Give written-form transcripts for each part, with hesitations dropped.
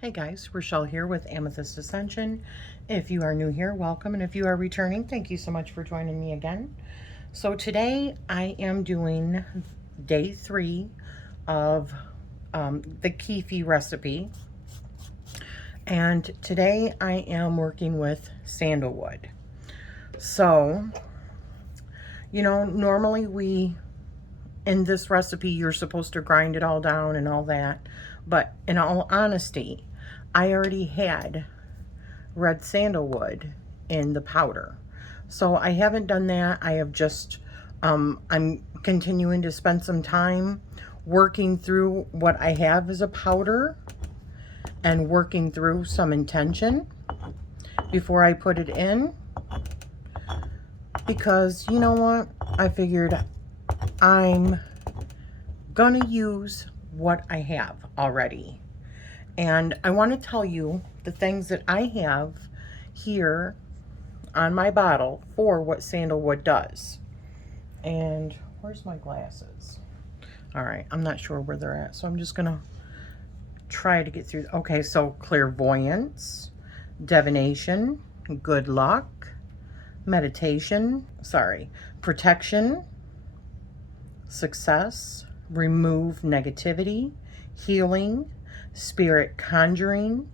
Hey guys, Rachele here with Amethyst Ascension. If you are new here, welcome. And if you are returning, thank you so much for joining me again. So today I am doing day 3 of the Kyphi recipe. And today I am working with sandalwood. So, normally in this recipe, you're supposed to grind it all down and all that. But in all honesty, I already had red sandalwood in the powder. So I haven't done that. I have just, I'm continuing to spend some time working through what I have as a powder and working through some intention before I put it in. Because you know what? I figured I'm gonna use what I have already. And I want to tell you the things that I have here on my bottle for what sandalwood does. And where's my glasses? All right, I'm not sure where they're at, so I'm just gonna try to get through. Okay, so clairvoyance, divination, good luck, meditation, protection, success, remove negativity, healing, spirit conjuring,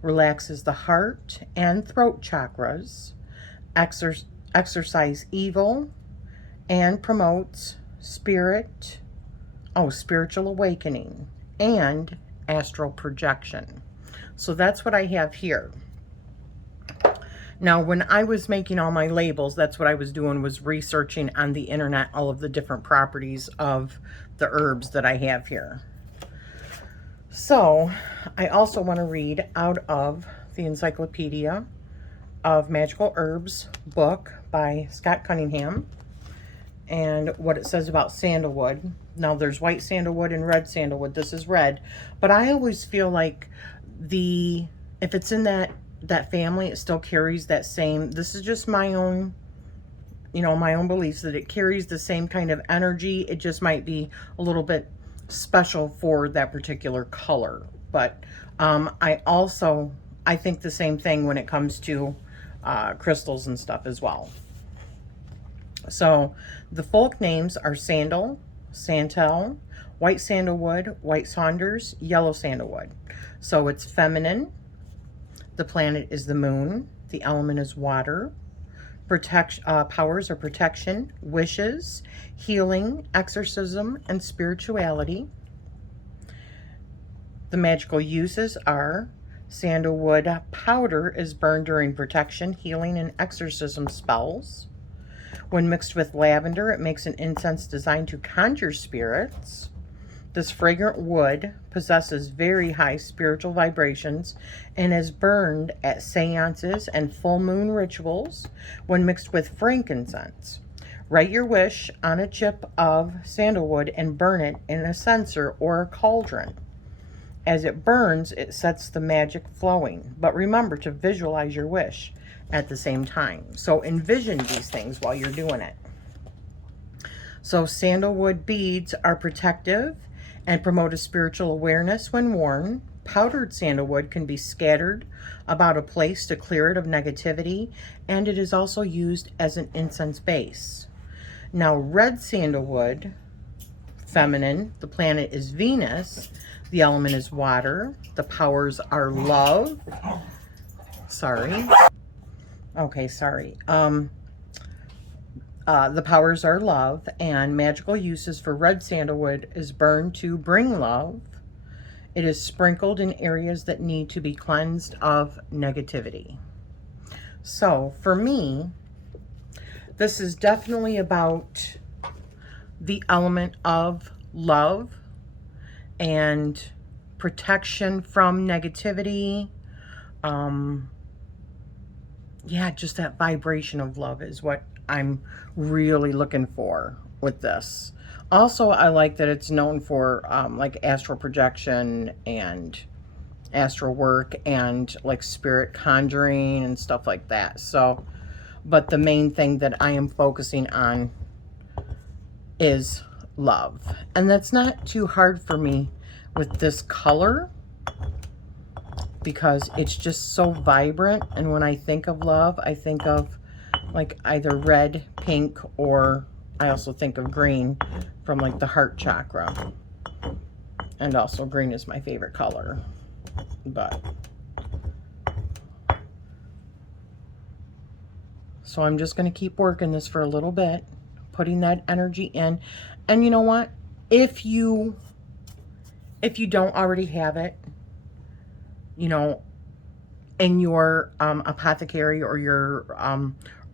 relaxes the heart and throat chakras, exorcise evil, and promotes spiritual awakening and astral projection. So that's what I have here. Now, when I was making all my labels, that's what I was doing, was researching on the internet all of the different properties of the herbs that I have here. So, I also want to read out of the Encyclopedia of Magical Herbs book by Scott Cunningham and what it says about sandalwood. Now, there's white sandalwood and red sandalwood. This is red, but I always feel like if it's in that family, it still carries that same, this is just my own, my own beliefs, that it carries the same kind of energy. It just might be a little bit special for that particular color. But I think the same thing when it comes to crystals and stuff as well. So the folk names are sandal, santal, white sandalwood, white saunders, yellow sandalwood. So it's feminine. The planet is the moon. The element is water. Powers are protection, wishes, healing, exorcism, and spirituality. The magical uses are sandalwood powder is burned during protection, healing, and exorcism spells. When mixed with lavender, it makes an incense designed to conjure spirits. This fragrant wood possesses very high spiritual vibrations and is burned at seances and full moon rituals when mixed with frankincense. Write your wish on a chip of sandalwood and burn it in a censer or a cauldron. As it burns, it sets the magic flowing. But remember to visualize your wish at the same time. So envision these things while you're doing it. So sandalwood beads are protective and promote a spiritual awareness when worn. Powdered sandalwood can be scattered about a place to clear it of negativity, and it is also used as an incense base. Now, red sandalwood, feminine, the planet is Venus, the element is water, the powers are love. The powers are love, and magical uses for red sandalwood is burned to bring love. It is sprinkled in areas that need to be cleansed of negativity. So for me, this is definitely about the element of love and protection from negativity. Just that vibration of love is what I'm really looking for with this. Also, I like that it's known for like astral projection and astral work and like spirit conjuring and stuff like that. So, but the main thing that I am focusing on is love. And that's not too hard for me with this color. because it's just so vibrant. And when I think of love, I think of like either red, pink, or I also think of green from like the heart chakra. And also green is my favorite color. But so I'm just going to keep working this for a little bit, putting that energy in. And you know what? If you don't already have it, you know, in your apothecary or your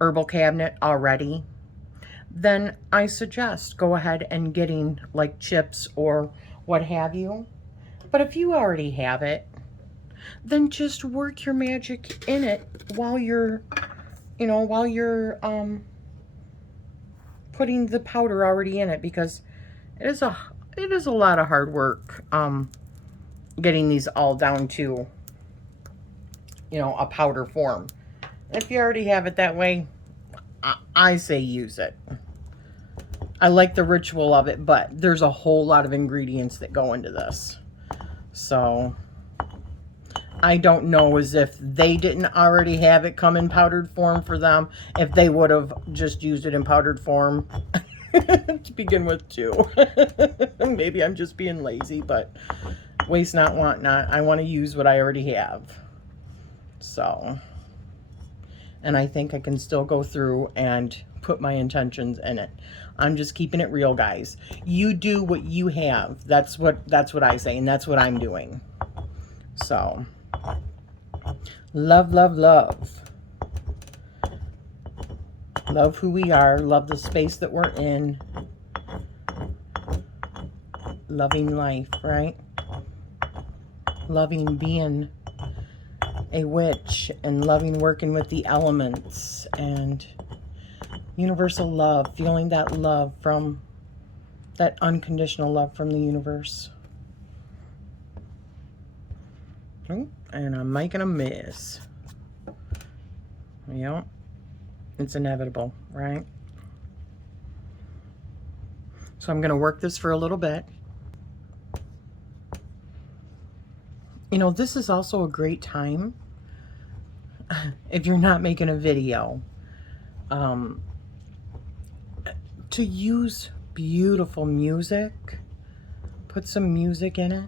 herbal cabinet already, then I suggest go ahead and getting like chips or what have you. But if you already have it, then just work your magic in it while you're, you know, while you're putting the powder already in it, because it is a lot of hard work getting these all down to, you know, a powder form. If you already have it that way, I say use it. I like the ritual of it, but there's a whole lot of ingredients that go into this. So I don't know as if they didn't already have it come in powdered form for them, if they would have just used it in powdered form to begin with too. Maybe I'm just being lazy, but waste not, want not. I want to use what I already have. So, and I think I can still go through and put my intentions in it. I'm just keeping it real, guys. You do what you have. That's what I say, and that's what I'm doing. So, love, love, love. Love who we are. Love the space that we're in. Loving life, right? Loving being a witch and loving working with the elements and universal love, feeling that love from that unconditional love from the universe. Oh, and I'm making a mess. Yeah, it's inevitable, right? So I'm going to work this for a little bit. You know, this is also a great time, if you're not making a video, to use beautiful music. Put some music in it.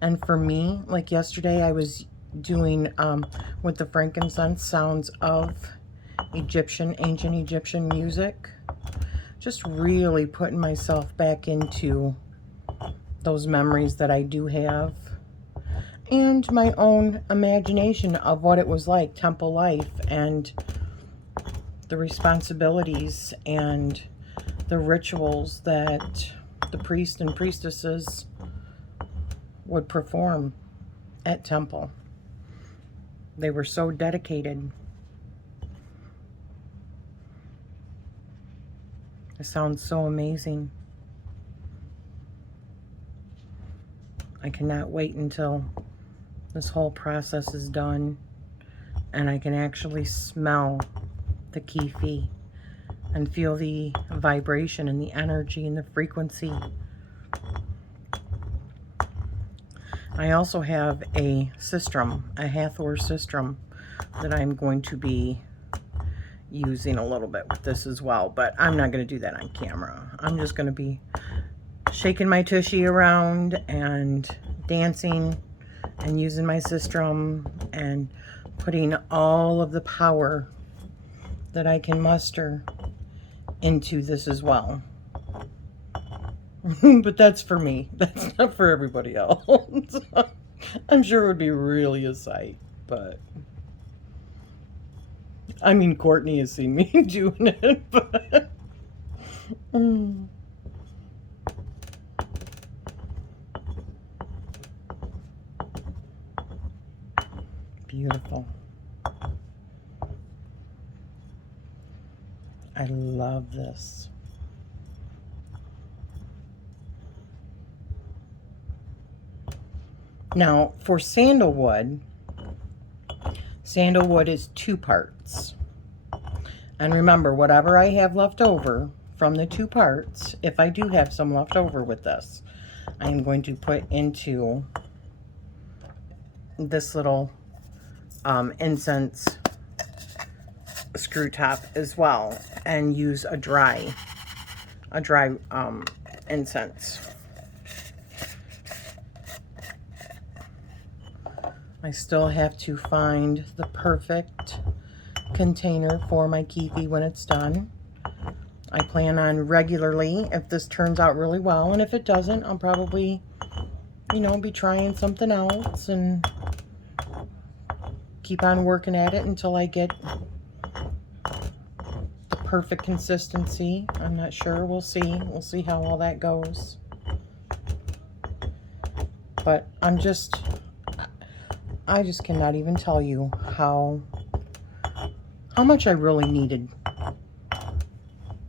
And for me, like yesterday, I was doing with the frankincense sounds of ancient Egyptian music. Just really putting myself back into those memories that I do have, and my own imagination of what it was like, temple life, and the responsibilities and the rituals that the priests and priestesses would perform at temple. They were so dedicated. It sounds so amazing. I cannot wait until this whole process is done and I can actually smell the Kyphi and feel the vibration and the energy and the frequency. I also have a sistrum, a Hathor sistrum, that I'm going to be using a little bit with this as well, but I'm not going to do that on camera. I'm just going to be shaking my tushy around and dancing and using my sistrum and putting all of the power that I can muster into this as well. But that's for me. That's not for everybody else. I'm sure it would be really a sight, but I mean, Courtney has seen me doing it, but beautiful. I love this. Now, for sandalwood, sandalwood is 2 parts. And remember, whatever I have left over from the 2 parts, if I do have some left over with this, I am going to put into this little incense screw top as well, and use a dry incense. I still have to find the perfect container for my Kyphi when it's done. I plan on regularly, if this turns out really well, and if it doesn't, I'll probably, you know, be trying something else and keep on working at it until I get the perfect consistency. I'm not sure. We'll see. We'll see how all that goes. But I just cannot even tell you how much I really needed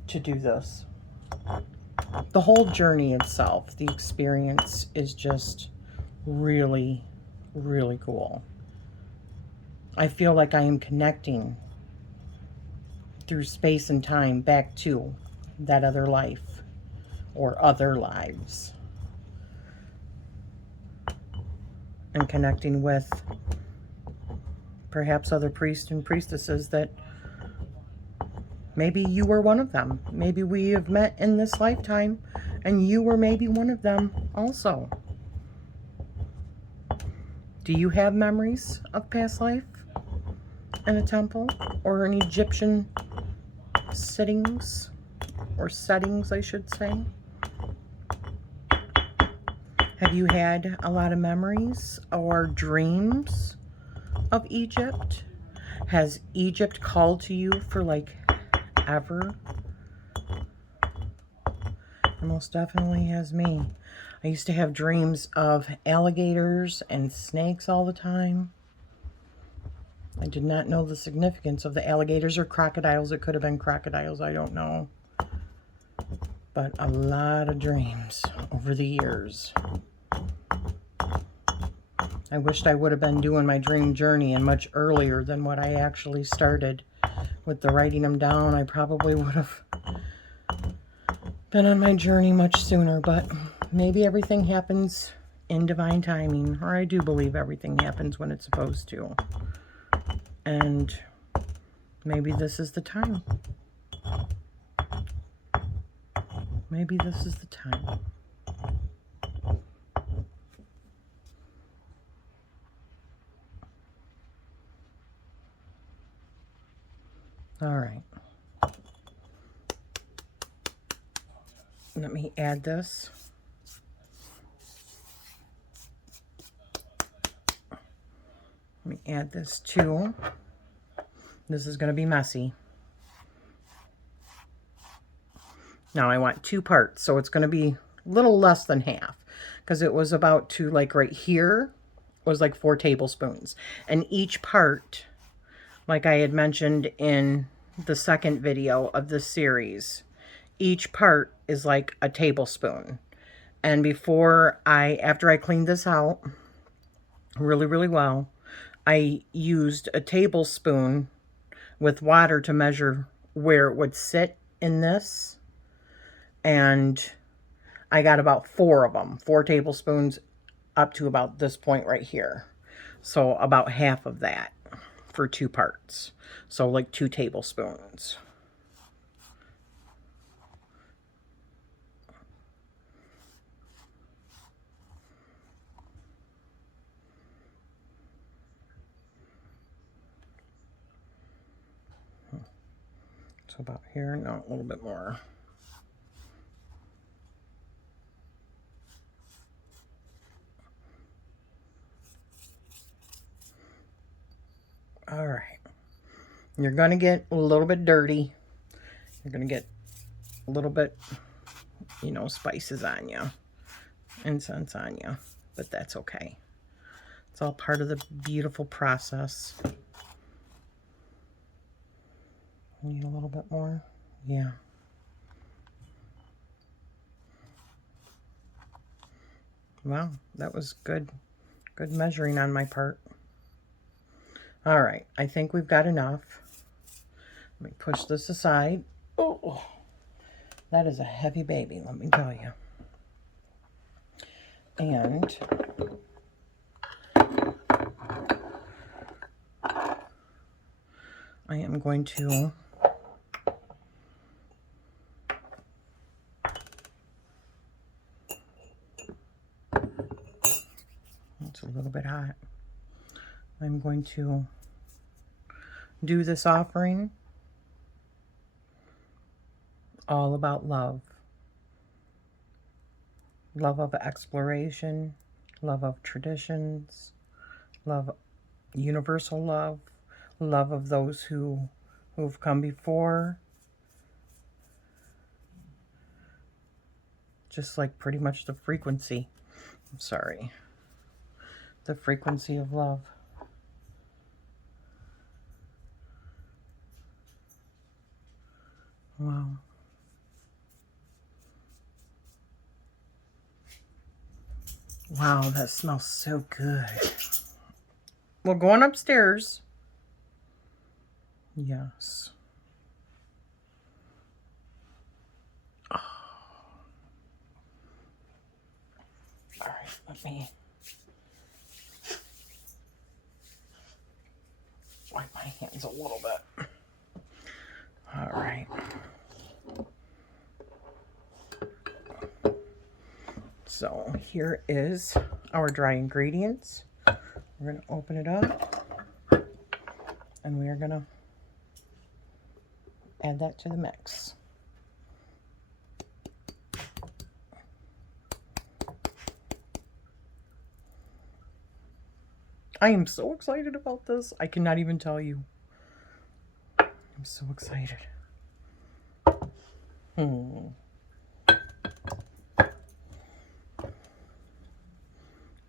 to do this. The whole journey itself, the experience is just really, really cool. I feel like I am connecting through space and time back to that other life or other lives, and connecting with perhaps other priests and priestesses that maybe you were one of them. Maybe we have met in this lifetime and you were maybe one of them also. Do you have memories of past life in a temple or an Egyptian settings, I should say? Have you had a lot of memories or dreams of Egypt? Has Egypt called to you for like ever? It most definitely has me. I used to have dreams of alligators and snakes all the time. I did not know the significance of the alligators or crocodiles. It could have been crocodiles, I don't know. But a lot of dreams over the years. I wished I would have been doing my dream journey and much earlier than what I actually started. With the writing them down, I probably would have been on my journey much sooner, but maybe everything happens in divine timing, or I do believe everything happens when it's supposed to. And maybe this is the time. Maybe this is the time. All right. Let me add this. Let me add this too. This is going to be messy. Now I want 2 parts, so it's going to be a little less than half, because it was about to, like right here, was like 4 tablespoons. And each part, like I had mentioned in the second video of this series, each part is like a tablespoon. And after I cleaned this out really, really well, I used a tablespoon with water to measure where it would sit in this. And I got about 4 of them, 4 tablespoons up to about this point right here. So about half of that for 2 parts. So like 2 tablespoons. So about here, no, a little bit more. All right. You're going to get a little bit dirty. You're going to get a little bit, you know, spices on you, incense on you, but that's okay. It's all part of the beautiful process. Need a little bit more? Yeah. Wow, that was good. Good measuring on my part. All right, I think we've got enough. Let me push this aside. Oh, that is a heavy baby, let me tell you. And I am going to it's a little bit hot. I'm going to do this offering all about love. Love of exploration, love of traditions, love, universal love, love of those who've come before. Just like pretty much the frequency. I'm sorry. The frequency of love. Wow. Wow, that smells so good. Well, going upstairs. Yes. Oh. All right, let me wipe my hands a little bit. All right. So here is our dry ingredients. We're going to open it up and we are going to add that to the mix. I am so excited about this. I cannot even tell you. I'm so excited.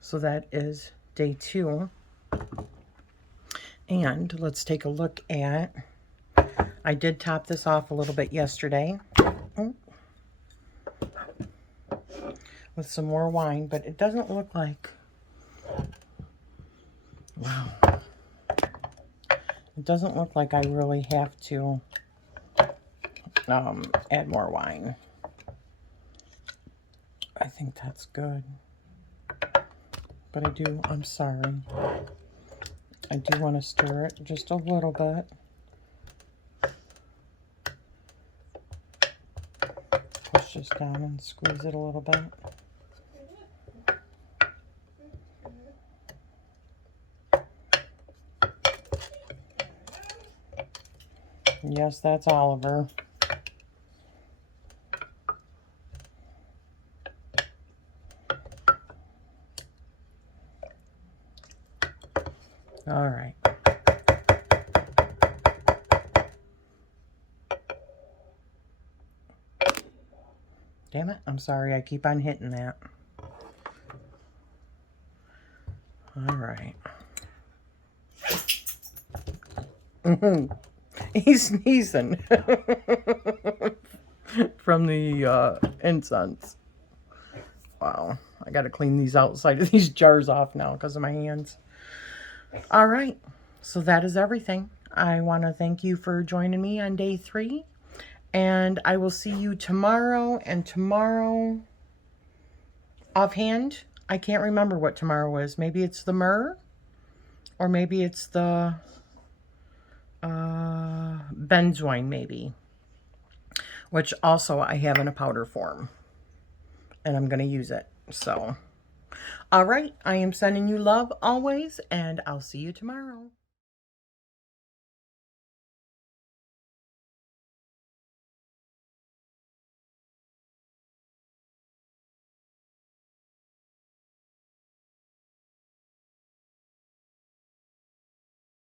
So that is day 2. And let's take a look at, I did top this off a little bit yesterday with some more wine, but it doesn't look like, wow. It doesn't look like I really have to add more wine. I think that's good. But I'm sorry. I do want to stir it just a little bit. Push this down and squeeze it a little bit. Yes, that's Oliver. All right. Damn it. I'm sorry. I keep on hitting that. All right. He's sneezing from the incense. Wow. I got to clean these outside of these jars off now because of my hands. All right. So that is everything. I want to thank you for joining me on day 3. And I will see you tomorrow. And tomorrow, offhand, I can't remember what tomorrow is. Maybe it's the myrrh. Or maybe it's the benzoin, maybe. Which also I have in a powder form. And I'm going to use it. So, all right. I am sending you love always. And I'll see you tomorrow.